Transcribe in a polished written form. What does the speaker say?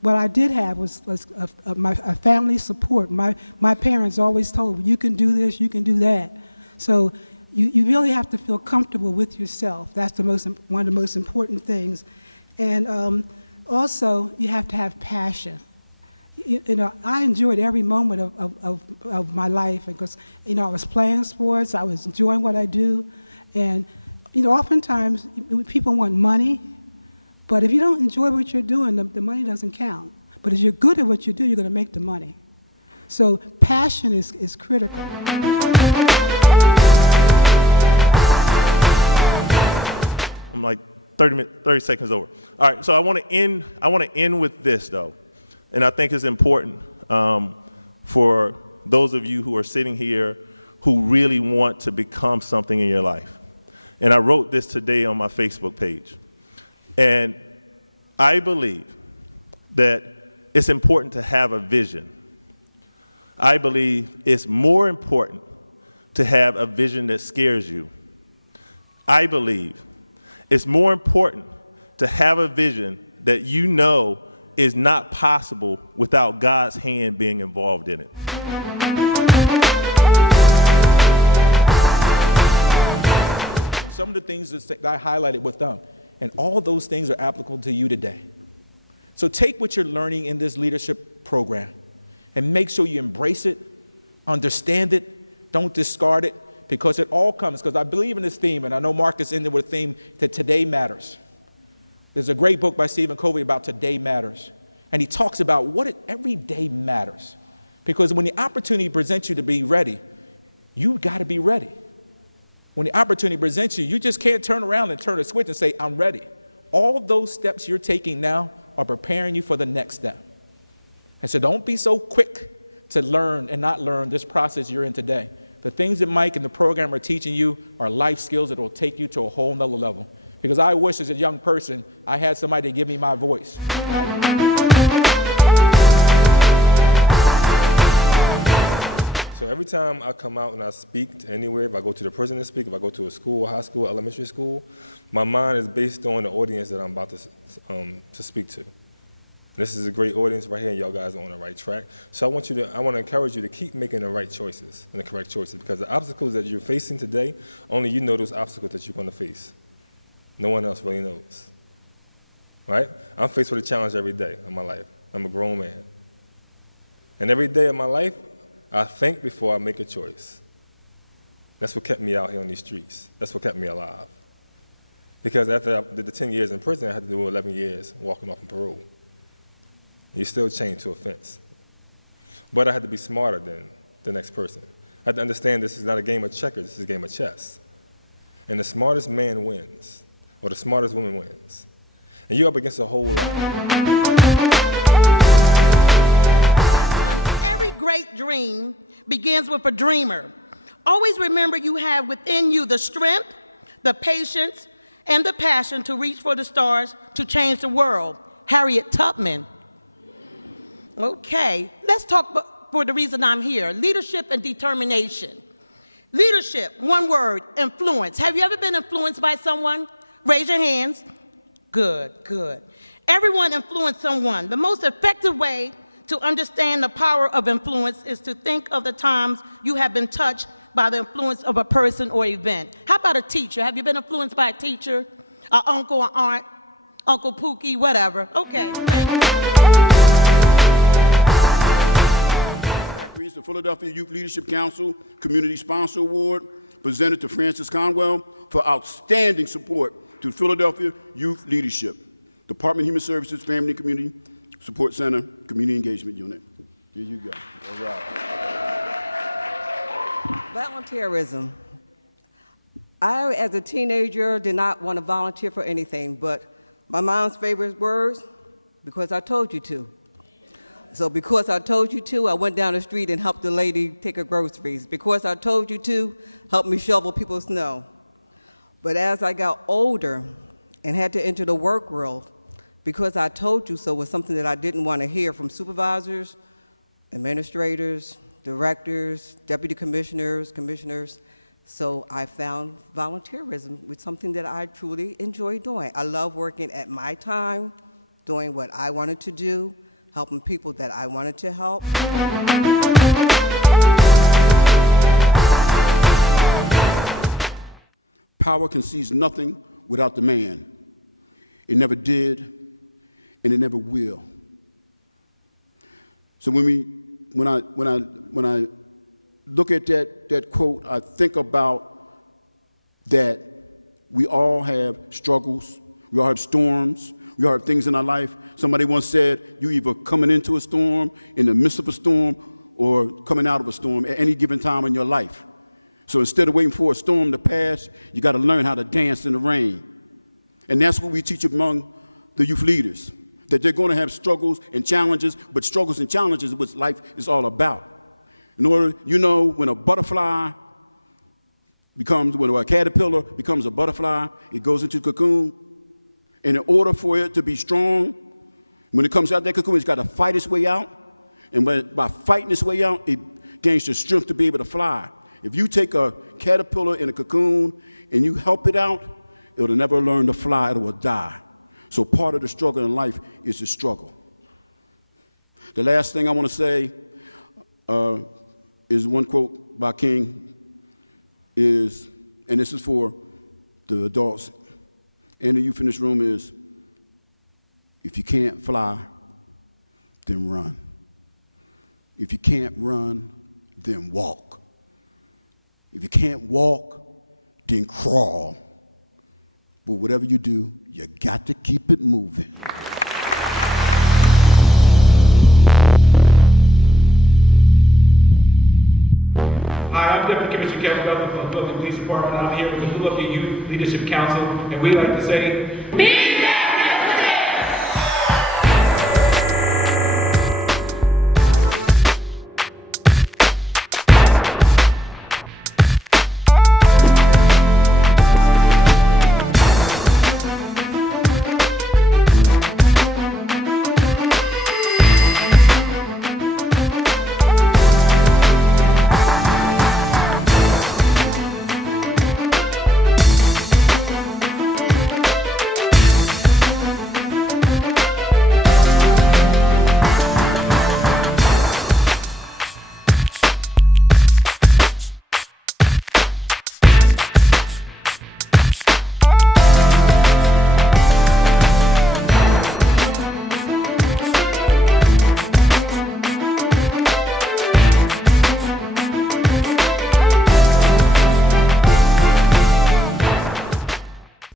what I did have was a family support. My parents always told me, you can do this, you can do that. So you really have to feel comfortable with yourself. That's one of the most important things. And also, you have to have passion. You know, I enjoyed every moment of my life because, you know, I was playing sports, I was enjoying what I do, and, you know, oftentimes people want money, but if you don't enjoy what you're doing, the money doesn't count. But if you're good at what you do, you're going to make the money. So passion is critical. I'm like 30 seconds over. All right, so I want to end with this, though. And I think it's important for those of you who are sitting here who really want to become something in your life. And I wrote this today on my Facebook page. And I believe that it's important to have a vision. I believe it's more important to have a vision that scares you. I believe it's more important to have a vision that you know is not possible without God's hand being involved in it. Some of the things that I highlighted with them, and all those things are applicable to you today. So take what you're learning in this leadership program and make sure you embrace it, understand it, don't discard it, because it all comes, because I believe in this theme, and I know Marcus ended with a theme that today matters. There's a great book by Stephen Covey about today matters. And he talks about what every day matters. Because when the opportunity presents you to be ready, you got to be ready. When the opportunity presents you, you just can't turn around and turn a switch and say, I'm ready. All those steps you're taking now are preparing you for the next step. And so don't be so quick to learn and not learn this process you're in today. The things that Mike and the program are teaching you are life skills that will take you to a whole nother level. Because I wish as a young person, I had somebody to give me my voice. So every time I come out and I speak to anywhere, if I go to the prison to speak, if I go to a school, high school, elementary school, my mind is based on the audience that I'm about to speak to. And this is a great audience right here, and y'all guys are on the right track. So I want to encourage you to keep making the right choices and the correct choices, because the obstacles that you're facing today, only you know those obstacles that you're going to face. No one else really knows, right? I'm faced with a challenge every day of my life. I'm a grown man. And every day of my life, I think before I make a choice. That's what kept me out here on these streets. That's what kept me alive. Because after I did the 10 years in prison, I had to do 11 years walking off on parole. You're still chained to a fence. But I had to be smarter than the next person. I had to understand this is not a game of checkers, this is a game of chess. And the smartest man wins, or the smartest woman wins. And you're up against a whole lot. Every great dream begins with a dreamer. Always remember you have within you the strength, the patience, and the passion to reach for the stars to change the world. Harriet Tubman. Okay, let's talk for the reason I'm here. Leadership and determination. Leadership, one word, influence. Have you ever been influenced by someone? Raise your hands. Good, good. Everyone influenced someone. The most effective way to understand the power of influence is to think of the times you have been touched by the influence of a person or event. How about a teacher? Have you been influenced by a teacher, an uncle, an aunt, Uncle Pookie, whatever? Okay, thank you. The Philadelphia Youth Leadership Council Community Sponsor Award presented to Francis Conwell for outstanding support to Philadelphia Youth Leadership. Department of Human Services, Family and Community Support Center, Community Engagement Unit. Here you go. All right. Volunteerism. I, as a teenager, did not want to volunteer for anything, but my mom's favorite words, because I told you to. So because I told you to, I went down the street and helped the lady take her groceries. Because I told you to, helped me shovel people's snow. But as I got older and had to enter the work world, because I told you so was something that I didn't want to hear from supervisors, administrators, directors, deputy commissioners, so I found volunteerism with something that I truly enjoy doing. I love working at my time, doing what I wanted to do. helping people that I wanted to help. Power concedes nothing without the man. It never did, and it never will. So when I look at that quote, I think about that we all have struggles, we all have storms, we all have things in our life. Somebody once said, you either coming into a storm, in the midst of a storm, or coming out of a storm at any given time in your life. So instead of waiting for a storm to pass, you got to learn how to dance in the rain. And that's what we teach among the youth leaders, that they're going to have struggles and challenges, but struggles and challenges is what life is all about. In order, when a butterfly when a caterpillar becomes a butterfly, it goes into a cocoon. And in order for it to be strong, when it comes out that cocoon, it's got to fight its way out. And by fighting its way out, it gains the strength to be able to fly. If you take a caterpillar in a cocoon and you help it out, it'll never learn to fly, it will die. So part of the struggle in life is the struggle. The last thing I want to say is one quote by King and this is for the adults and the youth in this room, is, if you can't fly, then run. If you can't run, then walk. If you can't walk, then crawl. But whatever you do, you got to keep it moving. Hi, I'm Deputy Commissioner Kevin Belton from the Philadelphia Police Department. I'm here with the Philadelphia Youth Leadership Council, and we like to say,